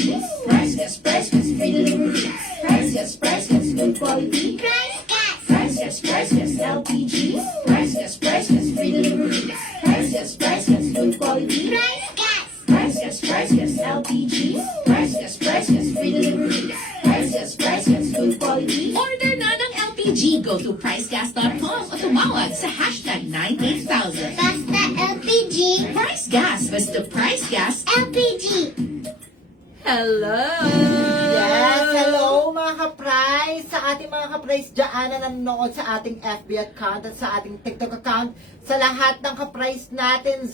cheese. Price Gas, free delivery. Price Gas, good quality. Price Gas, LPG. Price Gas, free delivery. Price Gas, good quality. Price Gas, LPG. Price Gas, free delivery. Price Gas, good quality. Order na ng LPG. Go to pricegas.com o tumawag sa hashtag 98000. Basta LPG. Price Gas. Basta Price Gas. LPG. Hello! Yes, hello mga ka-price! Sa ating mga ka-price dyan na nanonood sa ating FB account at sa ating TikTok account, sa lahat ng ka-price natin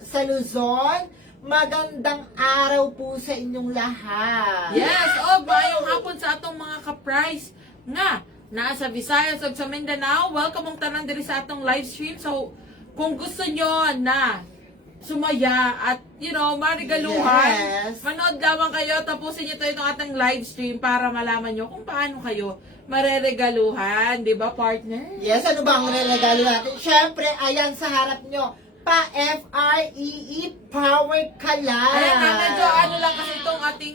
sa Luzon, magandang araw po sa inyong lahat! Yes, mayong hapon sa atong mga ka-price nga nasa Visayas ug sa Mindanao. Welcome mong tanan diri sa atong live stream. So, kung gusto nyo na sumaya at, marigaluhan, Yes. manood lamang kayo, tapusin nyo ito itong ating live stream para malaman nyo kung paano kayo mareregaluhan, di ba, partner? Yes, ano ba ang regalo natin? Siyempre, ayan sa harap nyo, pa-FREE Power Kalan! Ayan na, medyo lang kasi itong ating,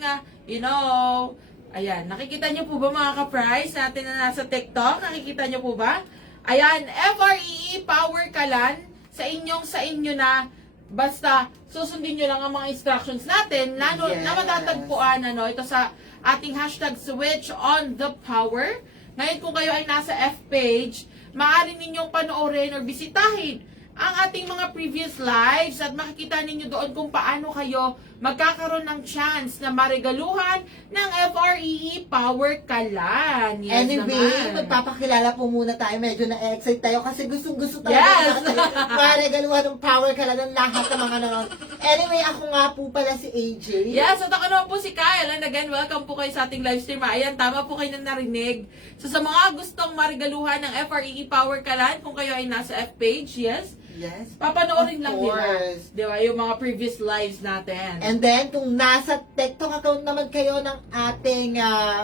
ayan, nakikita nyo po ba mga ka-price natin na nasa TikTok? Nakikita nyo po ba? Ayan, FREE Power Kalan, sa inyo na, basta susundin nyo lang ang mga instructions natin na matatagpuan ito sa ating hashtag switch on the power. Ngayon kung kayo ay nasa F page, maaari ninyong panoorin or bisitahin ang ating mga previous lives at makikita ninyo doon kung paano kayo magkakaroon ng chance na marigaluhan ng FREE Power Kalan. Yes, Anyway, naman. magpapakilala po muna tayo. Medyo na-excite tayo kasi gustong-gusto talaga Yes! maregaluhan ng Power Kalan ng lahat ng mga nanonood. Anyway, ako nga po pala si AJ. Yes, at ako naman po si Kyle. And again, welcome po kayo sa ating live stream. Ayan, tama po kayo na narinig. So sa mga gustong marigaluhan ng FREE Power Kalan, kung kayo ay nasa F page, yes, Yes. papanoorin Of lang nila. course. Di ba? Yung mga previous lives natin. And then, kung nasa TikTok account naman kayo ng ating,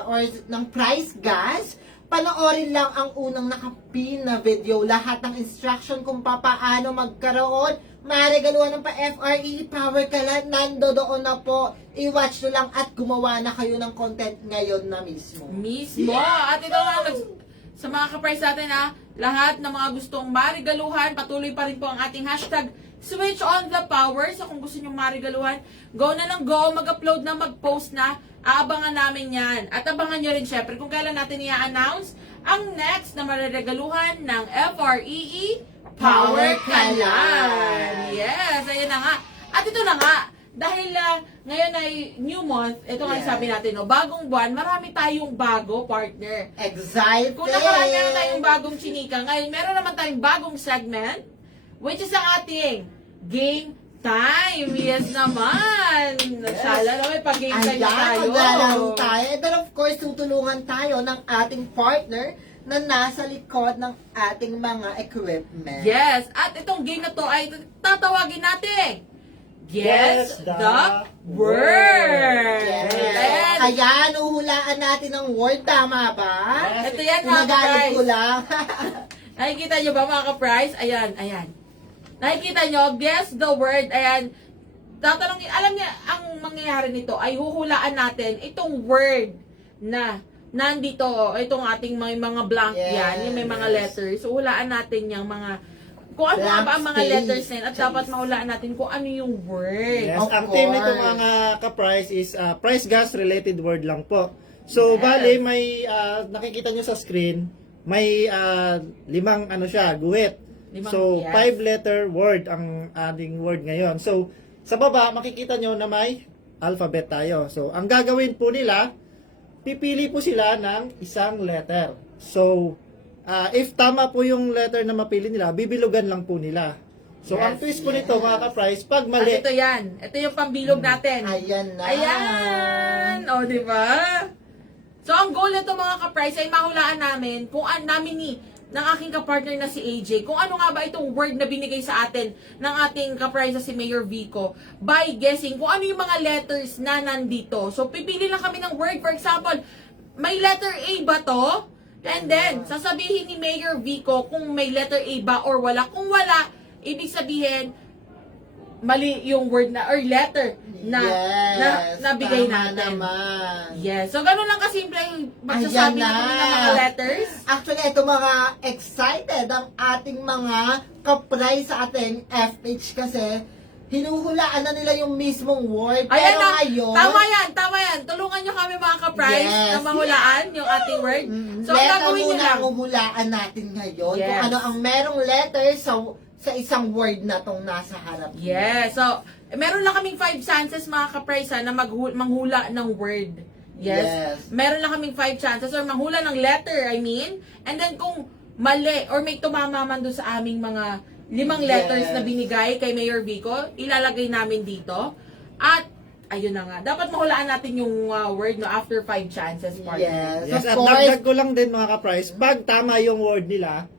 or ng Price Gas, panoorin lang ang unang nakapin na video. Lahat ng instruction kung paano magkaroon, maregaluhan ng pa-FREE Power Kalan, nandoon na po. I-watch nyo lang at gumawa na kayo ng content ngayon na mismo. Mismo. At ito nga, sa mga ka-price natin lahat ng mga gustong marigaluhan, patuloy pa rin po ang ating hashtag switch on the power. So kung gusto nyo marigaluhan, go na lang go, mag-upload na, mag-post na, aabangan namin yan. At abangan nyo rin syempre kung kailan natin i-announce ang next na mariregaluhan ng FREE Power Kalan. Yes, ayan na nga. At ito na nga, dahil ngayon ay new month, ito nga yung sabi natin, bagong buwan, marami tayong bago, partner. Excited! Kung nakaraan meron tayong bagong chinika, ngayon meron naman tayong bagong segment, which is ang ating Game Time. Yes naman! Sala na, may pag-game time na tayo. maglalaro tayo. And then of course, tutulungan tayo ng ating partner na nasa likod ng ating mga equipment. Yes, at itong game na to ay tatawagin natin. Guess the word. Yes. Ayan. Ayan, uhulaan natin ang word. Tama ba? Ito yan mga Gumagamit ka-price. ko lang. Nakikita nyo ba mga ka-price? Ayan, ayan. Nakikita nyo, guess the word. Ayan. Tatanungin, alam niya, ang mangyayari nito ay huhulaan natin itong word na nandito, itong ating may mga blank yan, yung may mga letters. So, hulaan natin yung mga, kung ano nga ba ang mga Blank letters space. na yun, at dapat mahulaan natin kung ano yung word. Yes, Of ang team nito course. mga ka-price is price gas related word lang po. So, Yes. bali may nakikita nyo sa screen, may limang guhit. Limang, So, yes. 5-letter word ang ating word ngayon. So, sa baba makikita nyo na may alphabet tayo. So, ang gagawin po nila, pipili po sila ng isang letter. So, if tama po yung letter na mapili nila, bibilugan lang po nila. So, Yes, ang twist po nito mga ka-price, pag mali, At ito yan. Ito yung pambilog natin. Ayan na. Ayan! O, di ba? So, ang goal nito mga ka-price ay mahulaan namin kung namin ng aking kapartner na si AJ, kung ano nga ba itong word na binigay sa atin ng ating kaprice na si Mayor Vico by guessing kung ano yung mga letters na nandito. So, pipili lang kami ng word. For example, may letter A ba to? And then, sasabihin ni Mayor Vico kung may letter A ba or wala. Kung wala, ibig sabihin, mali yung word na, or letter nabigay tama natin. naman. Yes. So, ganun lang kasimple yung magsasabi Ayan na. natin ng mga letters. Actually, ito mga excited ang ating mga kapray sa ating FH kasi hinuhulaan na nila yung mismong word. Ayan Pero na. ngayon, Tama yan. Tulungan nyo kami mga ka-prize Yes. na mahulaan yung ating word. So, ang letter gagawin nyo muna lang. ang huhulaan natin ngayon. Kung Yes. ano ang merong letter sa isang word na tong nasa harap. Yes. So, meron lang kaming 5 chances mga ka-prize na manghula ng word. Yes. Yes. Meron lang kaming 5 chances or manghula ng letter, I mean. And then kung mali or may tumama man doon sa aming mga 5 letters Yes. na binigay kay Mayor Vico, ilalagay namin dito. At, ayun na nga, dapat mahulaan natin yung word no after 5 chances, partner. Yes, Yes, of at course. dagdag ko lang din mga ka-price, pag tama yung word nila,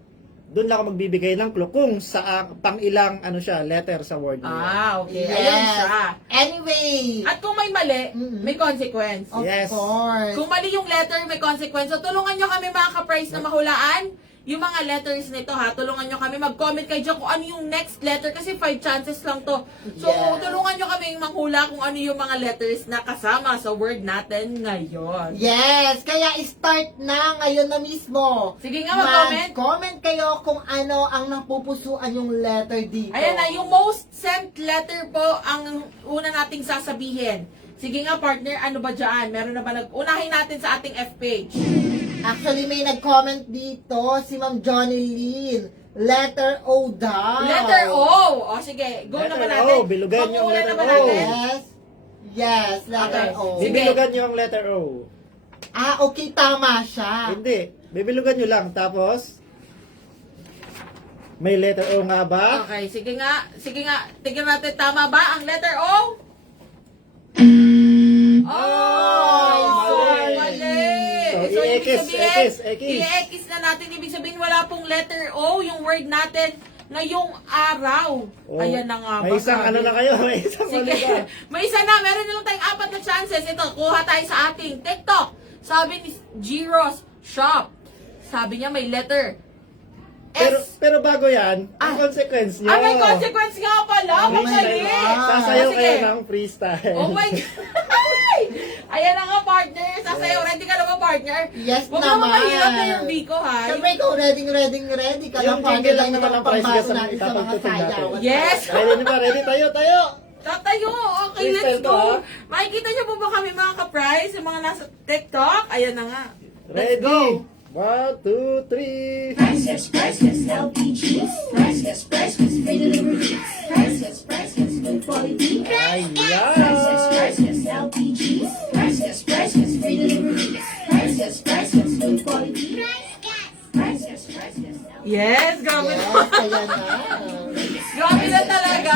doon lang ako magbibigay ng clue kung sa pang ilang letter sa word nila. Ah, okay. Yes. Ayun siya. Anyway, At kung may mali, may consequence. of Yes. course. Kung mali yung letter, may consequence. So, tulungan nyo kami mga ka-price na mahulaan yung mga letters nito ha. Tulungan nyo kami. Mag-comment kayo dyan kung ano yung next letter kasi 5 chances lang to. So, Yes. tulungan nyo kami manghula kung ano yung mga letters na kasama sa word natin ngayon. Yes, kaya start na ngayon na mismo. Sige nga, mag-comment. Comment kayo kung ano ang napupusuan yung letter dito. Ayan na, yung most sent letter po ang una nating sasabihin. Sige nga partner, ano ba dyan? Meron na ba unahin natin sa ating F page. Actually, may nag-comment dito, si Ma'am Johnny Lynn. Letter O daw. Letter O! O sige, go Letter naman natin. O, bilugan yung Panguna letter naman O. natin. Yes. Yes, letter Okay. O. Sige. Bibilugan nyo ang letter O. Ah, okay, tama siya. Hindi. Bibilugan nyo lang. Tapos, may letter O nga ba? Okay, sige nga. Tignan natin, tama ba ang letter O? Mali. Mali. So, ibig i-X, sabihin, X. i-X na natin. Ibig sabihin, wala pong letter O, yung word natin ngayong araw. Oh, Ayan na nga. May isang grabe. ano na kayo. May isang Sige. mali ba? May isa na. Meron na lang tayong 4 na chances. Ito, kuha tayo sa ating TikTok. Sabi ni Giros Shop. Sabi niya may letter Pero bago yan, ang Ah. consequence nyo. Ah, may consequence nga pala. Oh my Magaling. God. Sasayaw Ah, sige. kayo ng freestyle. Oh my God. Ayan na nga, partner. Sasayaw. Ready ka na ba, partner? Yes Huwag naman. naman mahirap na yung Vico, ha? Siyempre, ikaw ready ka Yung na. jingle lang naman ang price pambago gas ang natin sa mga ipapagtutog natin. sayaw. Yes. Ready nyo ba? Ready? Tayo! Tatayo. Okay, Freestyle let's go. to, ha? Makikita niyo po ba kami mga ka-prize? Yung mga nasa TikTok? Ayan na nga. Let's Ready? go. 1, 2, 3. Priceless, LPG. Priceless, free delivery. Priceless, good quality. Ayan! Priceless, LPG. Priceless, free delivery. Priceless, good quality. Priceless, Yes, grabe Yes, na. ayan na. Grabe na talaga.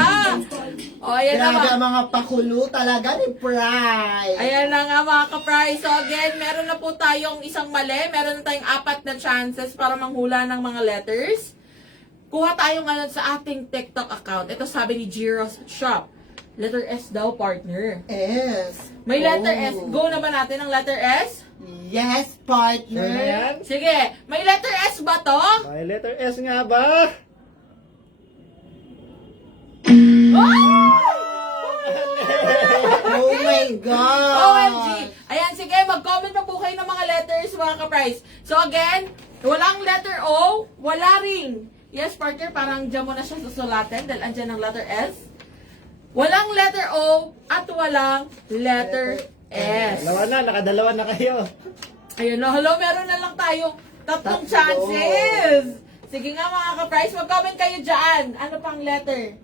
O, ayan na Grabe nga. ang mga pakulo talaga ni Pride. Ayan na nga mga ka-prize. So again, meron na po tayong isang mali. Meron na tayong 4 na chances para manghula ng mga letters. Kuha tayo ngayon sa ating TikTok account. Ito sabi ni Giros Shop. Letter S daw, partner. S. May letter Oh. S. Go naman natin ang letter S. Yes, Sure na partner. yan? Sige, may letter S ba to? May letter S nga ba? Oh my God. OMG! Ayan, sige, mag-comment na po kayo ng mga letters, mga ka-price. So again, walang letter O, wala ring. Yes, partner, parang dyan mo na siya susulatin dahil andyan ang letter S. Walang letter O at walang letter S. Dalawa na, nakadalawa na kayo. Ayun na, hello, meron na lang tayo 3 Tatlo. chances. Sige nga mga ka-price, mag-comment kayo dyan. Ano pang letter?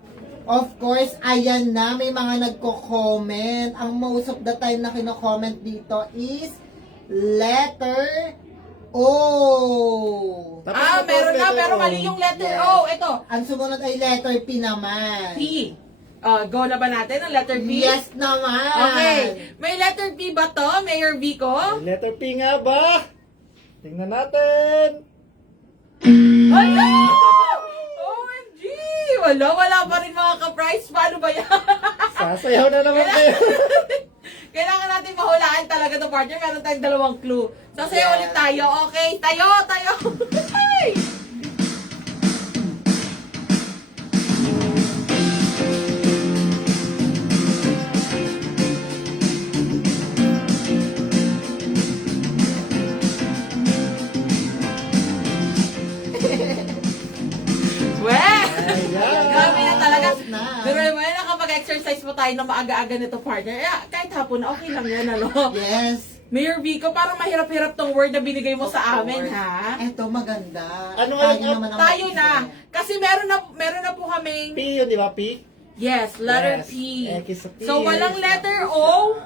Of course, ayan na, may mga nagko-comment. Ang most of the time na kino-comment dito is letter O. Tapos Ah, na po, meron na, letter pero O. mali yung letter Yes. O. Ito, Ang sumunod ay letter P naman. P. Go na ba natin ang letter P? Yes naman. Okay. May letter P ba to, Mayor Vico? May letter P nga ba? Tingnan natin. Hala! OMG! Wala pa rin mga ka-price. Paano ba yan? Sasayaw na naman kayo. Kailangan natin mahulaan talaga to, partner. Meron tayong 2 clue. Sasayaw Yes. ulit tayo, okay? Tayo! Ay! na. Pero mo yan, nakapag-exercise mo tayo na maaga-aga nito, partner. Kahit hapon, okay lang yan, ano? Yes. Mayor Vico, parang mahirap-hirap tong word na binigay mo sa amin, ha? Eto, maganda. Ano Tayo nga, naman ang Tayo na. mag-isip. Kasi meron na po kaming, P yun, di ba? P? yes, letter Yes. P. X sa P. So, walang letter O,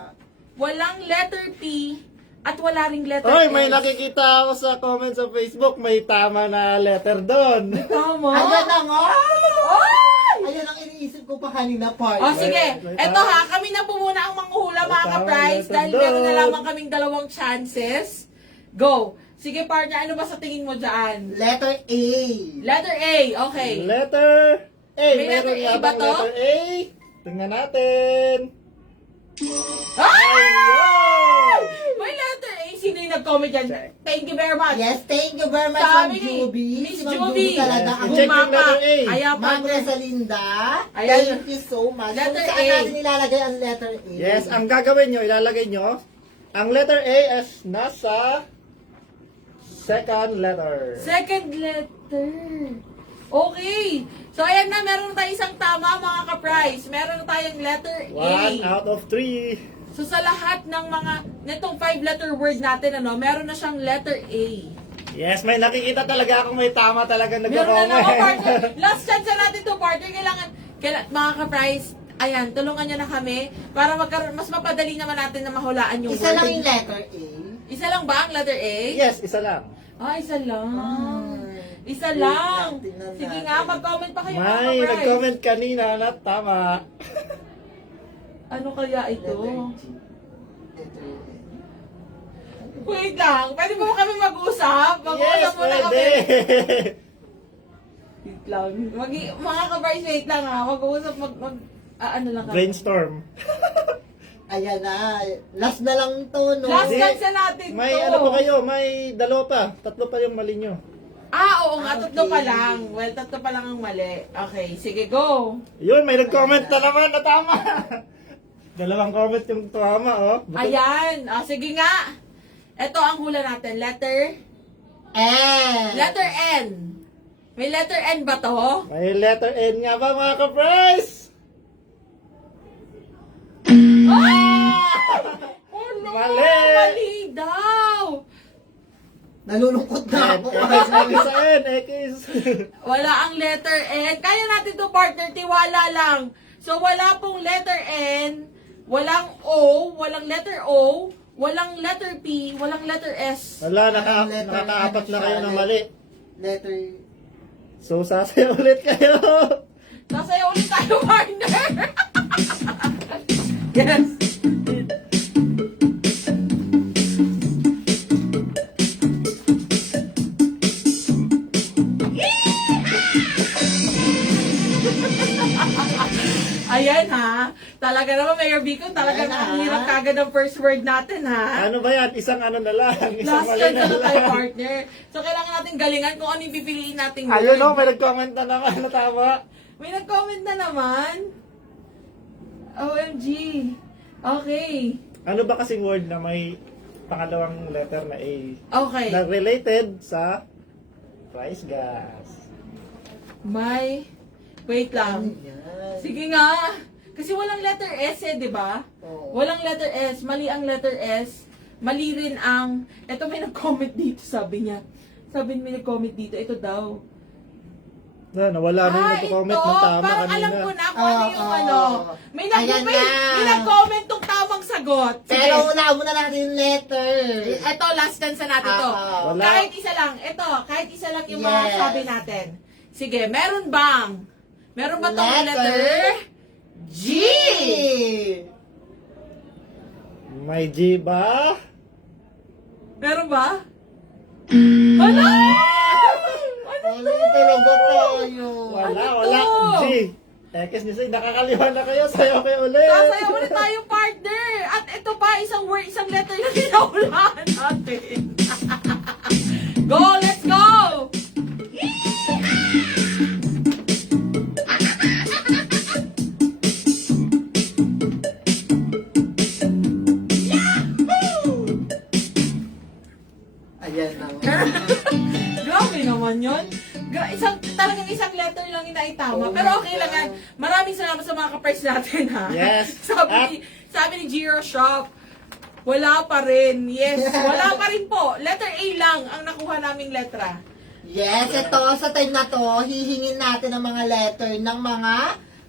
walang letter P, at wala ring letter Oy, may S. nakikita ako sa comment sa Facebook. May tama na letter doon. Tama. Ayan na nga! Ay! Ayan ang iniisip ko pa kanina, part. O sige, May eto ha, kami na po muna ang manghuhula mga Tama, ka-prize letter dahil meron na doon. lamang kaming dalawang chances. Go! Sige partner, ano ba sa tingin mo dyan? Letter A. Letter A, okay. Letter A. May letter Meron A nga ba bang to? letter A? Tingnan natin. Ah! Ayun! May letter A, sino yung nag-comment dyan? Thank you very much. Yes, thank you very much, Sabi Ma'am ni Juby. Miss Si Ma'am Juby. talaga. Yes, Ang check yung Bumapa. letter A. Ayan, Ma'am partner. Rosalinda, Ayan. thank you so much. Letter Kung saan A. natin ilalagay ang letter A? Yes, ang gagawin nyo, ilalagay nyo, ang letter A is nasa second letter. Second letter. Okay. So ayan na, meron na tayong isang tama mga ka-prize. Meron na tayong letter A. 1 out of 3. So sa lahat ng mga netong 5-letter word natin meron na siyang letter A. Yes, may nakikita talaga akong may tama talaga Meron na nagko-comment. naman partner. Last chance na natin to partner. Kailangan mga ka-prize, ayan, tulungan nyo na kami para mas mapadali naman natin na mahulaan yung Isa word. lang yung letter A. Isa lang ba ang letter A? Yes, isa lang. Ah, isa lang. Ay, Isa wait lang. lang, tingnan Sige natin. nga, mag-comment pa kayo mga May ka-prize. nag-comment kanina na tama. Ano kaya ito? Letter G. Letter A. Wait lang. Pwede ba kami mag-usap? Mag-usap Yes, muna kami. pwede. Wait lang. Mga ka-price, wait lang ha. Mag-uusap, ano lang kami. Brainstorm. Ayan na. Last na lang to, no? Last Hindi. chance na natin May to. ano pa kayo, may dalawa pa. Tatlo pa yung mali nyo. Oo nga, tatlo pa Okay. lang. Well, tatlo pa lang ang mali. Okay, sige, go. Yun, may nag-comment na naman na tama. Dalawang comment yung tama, oh. Ayan. O, sige nga. Ito ang hula natin. Letter? N. Letter N. May letter N ba to? May letter N nga ba mga ka-prize? Oh no! Mali! Mali daw! Nalulungkot na ako. X sa N, X. Wala ang letter N. Kaya natin to partner, tiwala lang. So wala pong letter N, walang O, walang letter O, walang letter P, walang letter S. Wala, Letter nakakaapat N na kayo siya, ng mali. Letter So, sasayaw ulit kayo. Sasayaw ulit tayo, partner. Yes. Ayan ha. Talaga naman, Mayor Vico, talaga Ayan, ang ha? hirap kagad ang first word natin ha. Ano ba yan? Isang ano na lang. Isang Last mali chance na na tayo, lang. partner. So, kailangan natin galingan kung ano yung pipiliin nating word. Ayun o, may nag-comment na naman na tama. May nag-comment na naman. OMG. Okay. Ano ba kasing word na may pangalawang letter na A? Okay. Na related sa price gas. May... Wait lang. Yan. Sige nga. Kasi walang letter S di ba? Oo. Walang letter S. Mali ang letter S. Mali rin ang... Ito may nag-comment dito, sabi niya. Sabi may nag-comment dito. Ito daw. Nawala na yung nag-comment ng tama Parang kanina. alam ko na kung ano yung Oo. ano. May Ayan na. may nag-comment tong tamang sagot. Sige. Pero unahan mo na natin yung letter. Ito, last chance na natin to. Oo. Wala. Kahit isa lang. Ito, kahit isa lang yung mga Yes. sabi natin. Sige, meron ba tong letter G? May G ba? Meron ba? Wala! Ano talaga tayo? Wala, Ano wala. to? G. X ni Say, nakakaliwa na kayo. Sayo kayo ulit. Sasayaw ulit tayo, partner! At ito pa, isang word, isang letter na tinaulaan natin. Go, let's go! Ayan na nga. Grabe naman yun. Talagang isang letter lang yung naitama. Pero okay lang yan. Maraming salamat sa mga ka-price natin, ha? Yes. sabi ni Giro Shop, wala pa rin. Yes, wala pa rin po. Letter A lang ang nakuha naming letra. Yes, ito, sa time na to, hihingin natin ang mga letter ng mga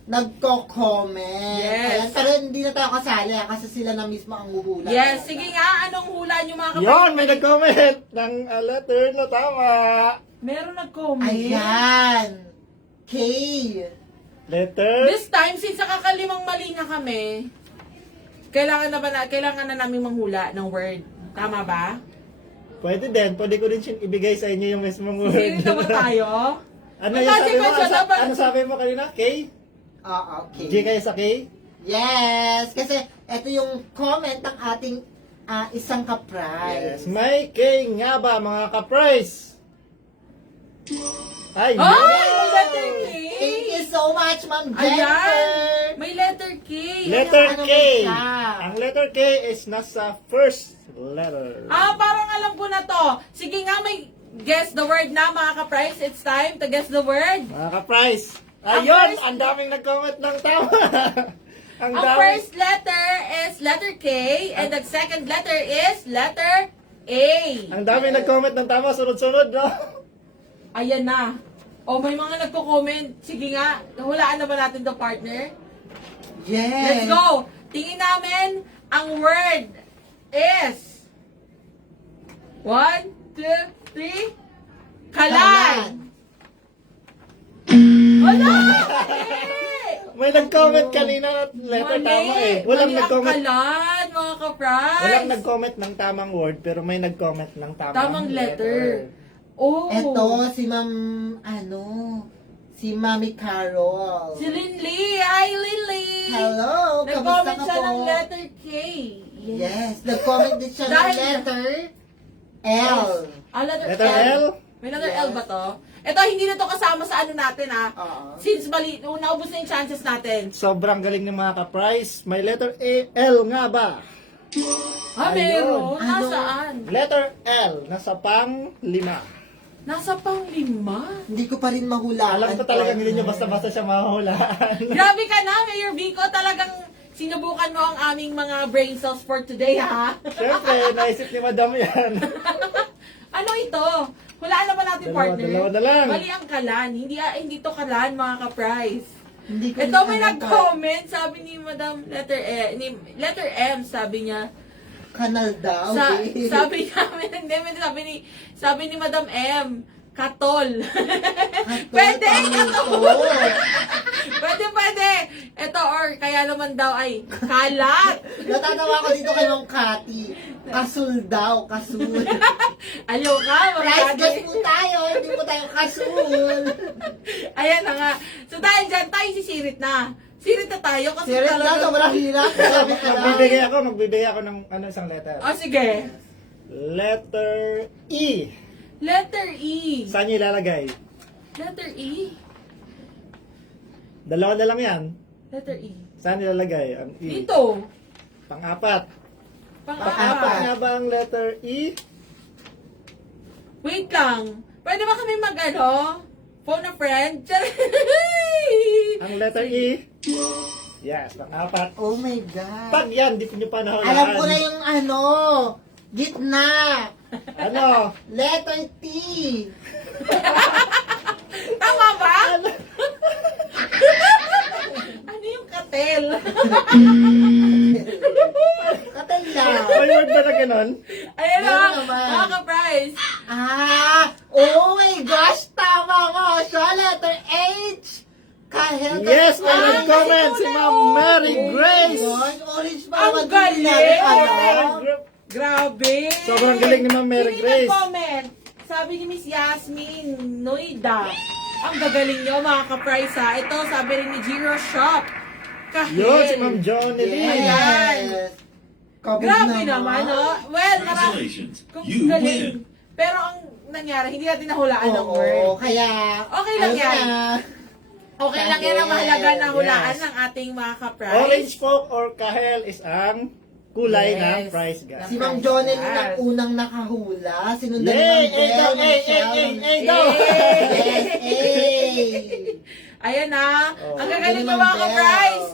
nagko-comment. Yes. Ayan, pero hindi na tayo kasali kasi sila na mismo ang huhula. Yes, sige nga, anong hula nyo mga ka-price? Yon, may nag-comment ng letter na tama. Meron nag-comment. Ayan. K. Letter This time, since nakakalimang mali na kami, kailangan na namin manghula ng word. Tama ba? Pwede din. Pwede ko din ibigay sa inyo yung mismong word. Hindi naman tayo. Ano May yung sabi mo? consequence na dapat. Ano sabi mo kanina? K? Okay. G kayo sa K? Yes, kasi ito yung comment ng ating isang ka-prize. Yes. May K nga ba mga ka-price? Ay, Ay, may letter K! Thank you so much, Ma'am Jennifer. Ayan! May letter K! Letter Ano K. siya? Ang letter K is nasa first letter. Parang alam ko na to. Sige nga, may guess the word na mga ka-price. It's time to guess the word. Mga ka-price. Ang Ayun, first- ang daming nag-comment ng tama. Ang first letter is letter K and the second letter is letter A. Ang daming nag-comment ng tama, sunod-sunod, no? Ayan na. O, may mga nagko-comment. Sige nga, nahulaan na ba natin the partner? Yes. Let's go! Tingin namin, ang word is 1, 2, 3 Kalan! Wala! May nag-comment kanina at letter tama eh. Walang Mali ang nag-comment. kalan, mga ka-price. Walang nag-comment ng tamang word, pero may nag-comment ng Tamang letter. Oh. Ito, si Ma'am, si Mami Carol. Si Linley. Hi, Linley. Hello, kamusta Nag-comment ka siya po? ng letter K. Yes, nag-comment din siya ng Dahil- letter L. Letter Letter L. L? May letter Yes. L ba to? Ito, hindi na to kasama sa ano natin, ha? Oo. Since mali, naubos na yung chances natin. Sobrang galing ng mga ka-price. May letter L nga ba? Meron. Ano? Nasaan? Letter L, nasa pang 5. Nasa pang-5. Hindi ko pa rin mahulaan. Alam ko talagang hindi nyo basta-basta siya mahulaan. Grabe ka na, Mayor Vico. Talagang sinubukan mo ang aming mga brain cells for today, ha? Siyempre, naisip ni Madam yan. Ano ito? Hulaan na ba natin, partner? Dalawa na lang. Mali ang kalan. Hindi to kalan, mga ka-price. Hindi ko Ito, rin may alam nag-comment. Sabi ni Madam letter M, sabi niya. Kanal daw. babe. Sabi namin, sabi ni Madam M, katol. Pwede, katol. Pwede. Ito, or kaya naman daw ay kalat. Natatawa ko dito kay Ma'am Cathy. Kasul daw, kasul. Ayaw ka, Price gas magkadi. po tayo, hindi po tayo kasul. Ayan na nga. So dahil dyan, tayo sisirit na. Sirit na tayo kasi Sirit na, talagang... sobrang hirap. Sabi ka lang. Magbibigay ako ng isang letter. Sige. Letter E. Letter E. Saan nyo ilalagay? Letter E. Dalawa na lang yan. Letter E. Saan ilalagay ang E? Dito. Pang-apat. Pang-apat Pang-apat. nga ba ang letter E? Wait lang. Pwede ba kami phone a friend? Ang letter E? Yes, pang-apat. Oh my God. Pag yan, di nyo pa nahulaan. Alam ko na yung gitna. Ano? Letter T. Tama ba? Ano yung katel? Katay lang. May word ba na ganun? Ayan na, Meron naman. mga ka-price. Oh my gosh, tama nga siya. Letter H. Kahel ka Yes, sa may nag-comment si Ma'am Mary Grace. Orange pa Ang naman galing! din natin alam. Grabe. Sobrang galing ni Ma'am Mary Sino Grace. nag-comment? Sabi ni Miss Yasmin Noida. Ang gagaling nyo, mga ka-price, ha. Ito, sabi rin ni Giro Shop. Kahil. Yun, si Ma'am Johnny Lee. Yes. Kabog Grabe naman, no? Well, marami. Congratulations. Kung You galing. win. Pero ang nangyari, hindi natin nahulaan ng Oo, word. kaya... Okay lang ano yan. na, Okay lang yan ang mahalaga na hulaan Yes. ng ating mga ka-price. Orange Folk or Kahel is ang kulay Yes. ng price gas. Si Ma'am Jonel ang unang nakahula. Sinundan ni Yay! Ma'am Bel, Michelle, daw! Yes, Ayan na. Oh. Ang gagaling Galing, ng mga Ma'am Bel. ka-price.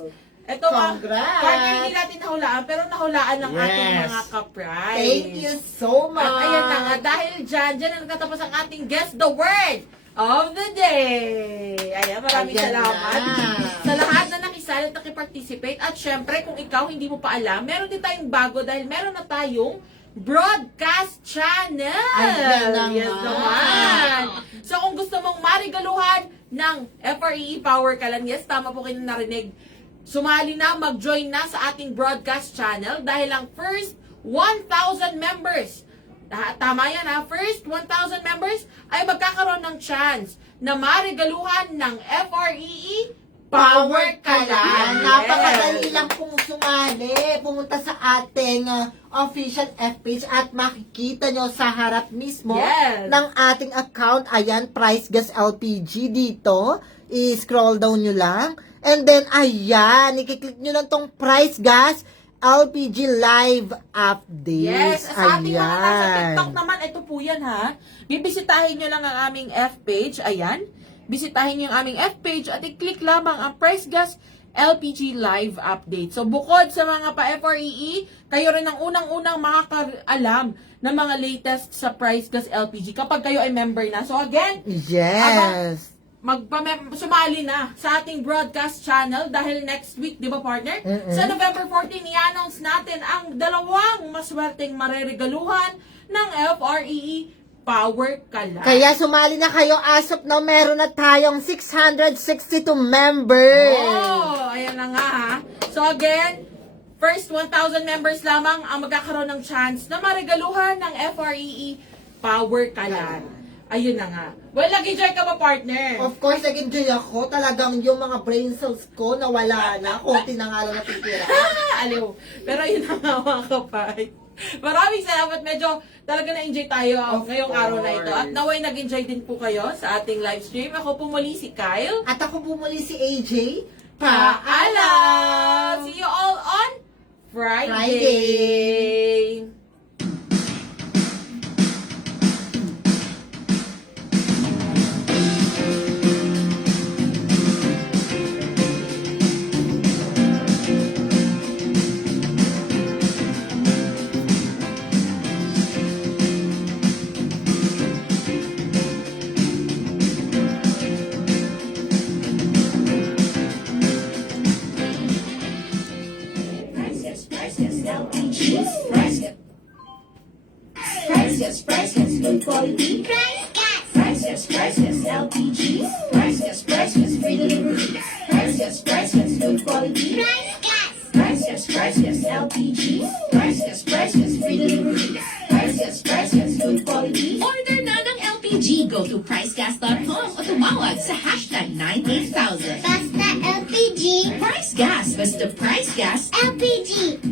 Ito mga, Congrats. partner, hindi natin nahulaan, pero nahulaan ng ating Yes. mga ka-price. Thank you so much. At ayan na nga, dahil dyan na nagtatapos ang ating Guess the Word of the Day. Ayan, maraming Ayan salamat na. sa lahat na nakisali at nakiparticipate. At syempre, kung ikaw hindi mo pa alam, meron din tayong bago dahil meron na tayong broadcast channel. Ayan na Yes nga. naman. So kung gusto mong marigaluhan ng FREE Power Kalan, yes, tama po kayo narinig. Sumali na, mag-join na sa ating broadcast channel dahil ang first 1,000 members, tama yan ha, first 1,000 members ay magkakaroon ng chance na marigaluhan ng FREE Power Kalan. Napakadali lang pong sumali. Pumunta sa ating official F-page at makikita nyo sa harap mismo Yes. ng ating account. Ayan, Price Gas LPG dito. I-scroll down nyo lang. And then, ayan, ikiklik nyo lang tong Price Gas LPG Live Updates. Yes, sa ating mga nasa Ayan. TikTok naman, ito po yan ha. Bibisitahin nyo lang ang aming F-page. Ayan. Bisitahin nyo ang aming F-page at i-click lamang ang Price Gas LPG Live Update. So, bukod sa mga pa-FREE, kayo rin ang unang-unang makakaalam ng mga latest sa Price Gas LPG kapag kayo ay member na. So, again, Yes. sumali na sa ating broadcast channel dahil next week, di ba partner? Sa November 14, i-announce natin ang dalawang maswerteng mareregaluhan ng FREE Power Kalan. Kaya sumali na kayo as of now, meron na tayong 662 members. Oh, ayan na nga ha. So again, first 1,000 members lamang ang magkakaroon ng chance na maregaluhan ng FREE Power Kalan. Ayun na nga. Well, nag-enjoy ka ba, partner? Of course, nag-enjoy ako. Talagang yung mga brain cells ko nawala na. Konti na nga lang natitira. Aliw. Pero yun na nga mga kapay. Maraming salamat. Medyo talaga na-enjoy tayo Of ngayong araw na ito. course. At naway nag-enjoy din po kayo sa ating live stream. Ako po muli si Kyle. At ako bumuli si AJ. Paalam! See you all on Friday. Price Gas LPG. Price Gas good quality. Price Gas LPG. Price Gas free delivery. Price Gas good quality. Price Gas LPG. Price Gas free delivery. Price Gas good quality. Order na ng LPG. Go to pricegas.com o tumawag sa hashtag 98000. Basta LPG. Price Gas. Basta Price Gas. LPG.